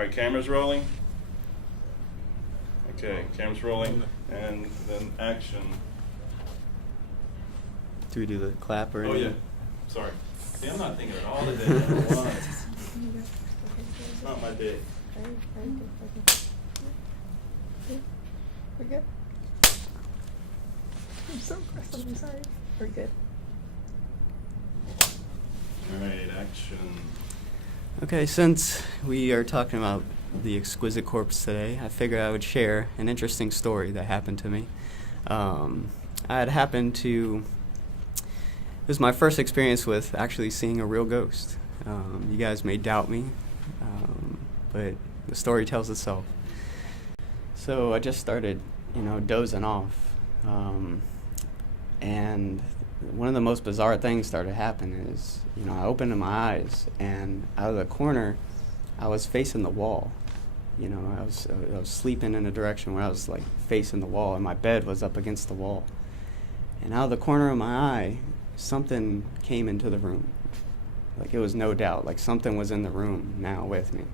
All right, camera's rolling. Okay, camera's rolling, and then action. Do we do the clap or anything? Oh yeah, sorry. See, I'm not thinking of all of that at once. It's not my day. We're good. I'm so aggressive, I'm sorry. We're good. All right, action. Okay, since we are talking about the exquisite corpse today, I figured I would share an interesting story that happened to me. It was my first experience with actually seeing a real ghost. You guys may doubt me, but the story tells itself. So I just started, dozing off, and one of the most bizarre things started happening is, I opened my eyes, and out of the corner, I was facing the wall. I was sleeping in a direction where I was like facing the wall, and my bed was up against the wall. And out of the corner of my eye, something came into the room. Like, it was no doubt, like something was in the room now with me.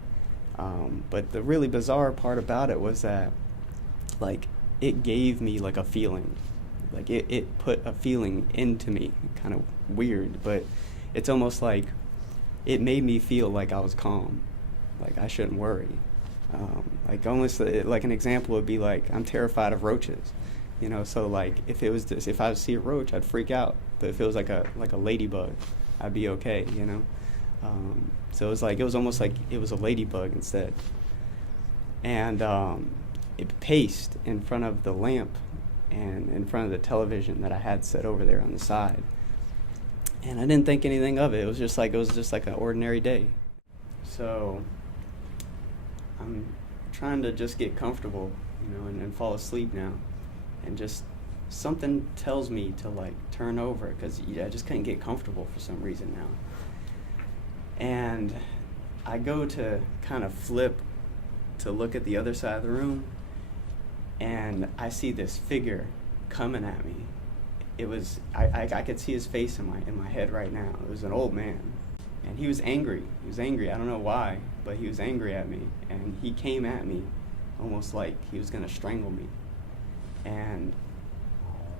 But the really bizarre part about it was that, like, it gave me like a feeling. Like it put a feeling into me, kind of weird, but it's almost like it made me feel like I was calm, like I shouldn't worry. Like almost like an example would be like, I'm terrified of roaches, so like if I see a roach, I'd freak out, but if it was like a ladybug, I'd be okay, so it was almost like it was a ladybug instead. And it paced in front of the lamp and in front of the television that I had set over there on the side. And I didn't think anything of it. It was just like an ordinary day. So I'm trying to just get comfortable, and fall asleep now. And just something tells me to like turn over, because I just couldn't get comfortable for some reason now. And I go to kind of flip to look at the other side of the room, and I see this figure coming at me. It was I could see his face in my head right now. It was an old man, and he was angry. I don't know why, but he was angry at me, and he came at me almost like he was gonna strangle me. And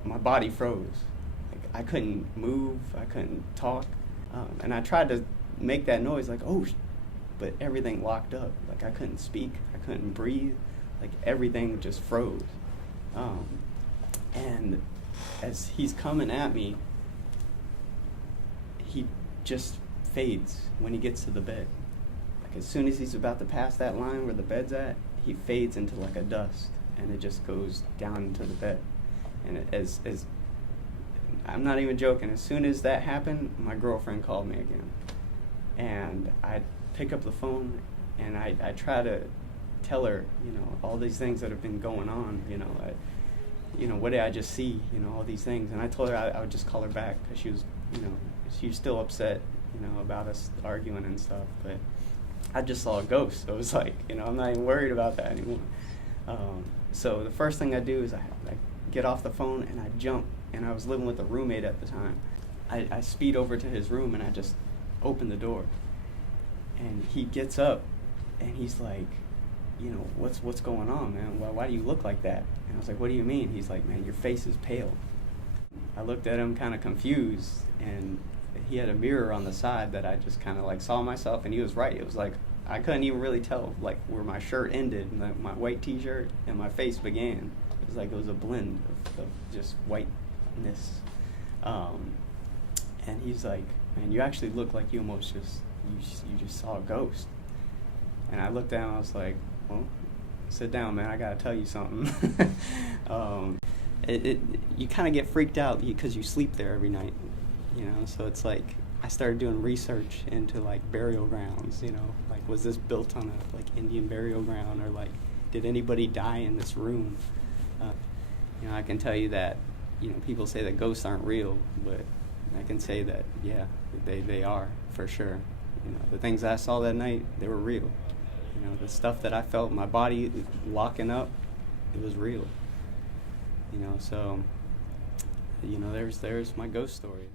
my body froze. Like, I couldn't move, I couldn't talk, and I tried to make that noise like, oh, but everything locked up. Like, I couldn't speak, I couldn't breathe. Like, everything just froze. And as he's coming at me, he just fades when he gets to the bed. Like, as soon as he's about to pass that line where the bed's at, he fades into like a dust, and it just goes down into the bed. And as I'm not even joking, as soon as that happened, my girlfriend called me again. And I pick up the phone, and I try to tell her, all these things that have been going on, what did I just see, all these things. And I told her I would just call her back, because she was still upset, about us arguing and stuff. But I just saw a ghost, so it was like, I'm not even worried about that anymore. So the first thing I do is I get off the phone and I jump, and I was living with a roommate at the time. I speed over to his room, and I just open the door, and he gets up, and he's like, what's going on, man? Why do you look like that? And I was like, what do you mean? He's like, man, your face is pale. I looked at him kind of confused, and he had a mirror on the side that I just kind of like saw myself, and he was right. It was like, I couldn't even really tell like where my shirt ended, and my white t-shirt, and my face began. It was like it was a blend of just whiteness. And he's like, man, you actually look like you almost you just saw a ghost. And I looked down, I was like, well, sit down, man, I gotta tell you something. You kind of get freaked out because you sleep there every night, so it's like I started doing research into like burial grounds, like, was this built on a like Indian burial ground, or like, did anybody die in this room? I can tell you that, people say that ghosts aren't real, but I can say that, yeah, they are for sure. The things I saw that night, they were real. The stuff that I felt, my body locking up, it was real. So, there's my ghost story.